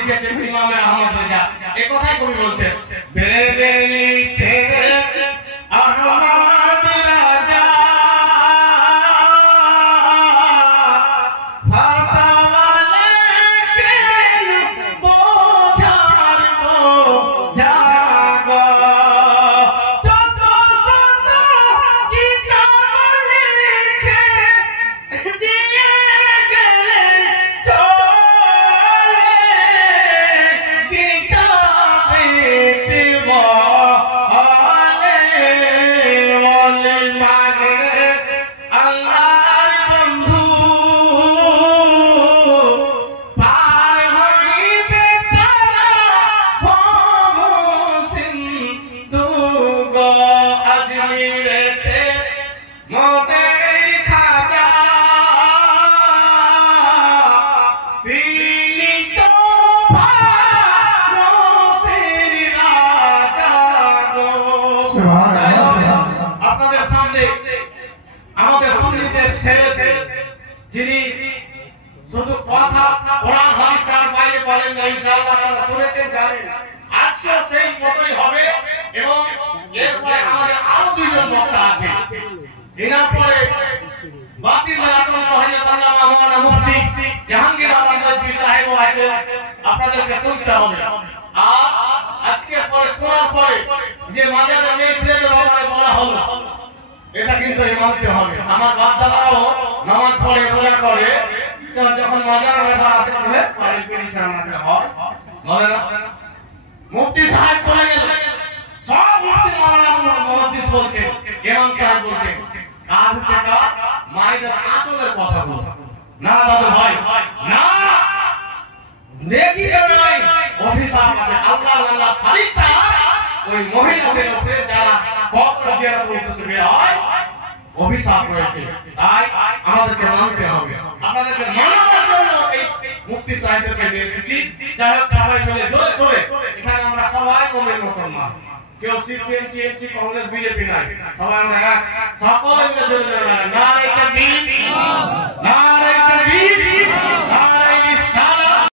লিখেছেন ইমাম আহমদ রাজা। এই কথাই কবি বলছেন, বেরেলিতে আহমদ রাজা আপনাদের সামনে আমাদের সুন্নিদের ছেলেদের যিনি শুধু কথা কোরআন হাদিস ছাড়া বাইরে বলেন না, ইনশাআল্লাহ আপনারা শুনেছেন জানেন, আজকে সেই মতই হবে। এবং এরপরে আমাদের আরো দুইজন বক্তা আছে, এনার পরে বাতিল আতঙ্ক হযরত আল্লামা মাওলানা মুফতি জাহাঙ্গীর আলম নদভী সাহেব আছে, আপনাদেরকে শুনতে হবে। আর আজকে পরে শোনার পরে যে মাজারে মেয়ে ছেলেদের ব্যাপারে বলা হলো, এটা কিন্তু মানতে হবে। আমার বাপ দাদারাও নামাজ পড়ে রোজা করে, যখন মাজারের ব্যাপার আসে তাহলে পানি পেনি ছাড়া মানতে হয়। বলে না মুফতি সাহেব বলে গেলেন, সব মুফতি মাওলানা মুহাদ্দিস বলছেন, ইমাম সাহেব বলছেন, কাজ হচ্ছে কাজ মায়েদের আসলের কথা বল না দাদু ভাই, না নেকি নয়, অভিশাপ আছে। আল্লাহ ফেরেশতা ওই মহিলাদের উপরে যারা কবর জিয়ারত করতে বের হয় অভিশাপ রয়েছে, তাই আমাদেরকে মানতে হবে। আপনাদেরকে মানার জন্য এই মুফতি সাহেবকে নিয়ে এসেছি। যাই হোক সবাই মিলে জোরে সোরে, এখানে আমরা সবাই কমের মুসলমান, কেউ সিপিএম টিএমসি কংগ্রেস বিজেপি নাই, সবাই আমরা সকলে মিলে জোরে জোরে নারে তাকবীর, নারে তাকবীর।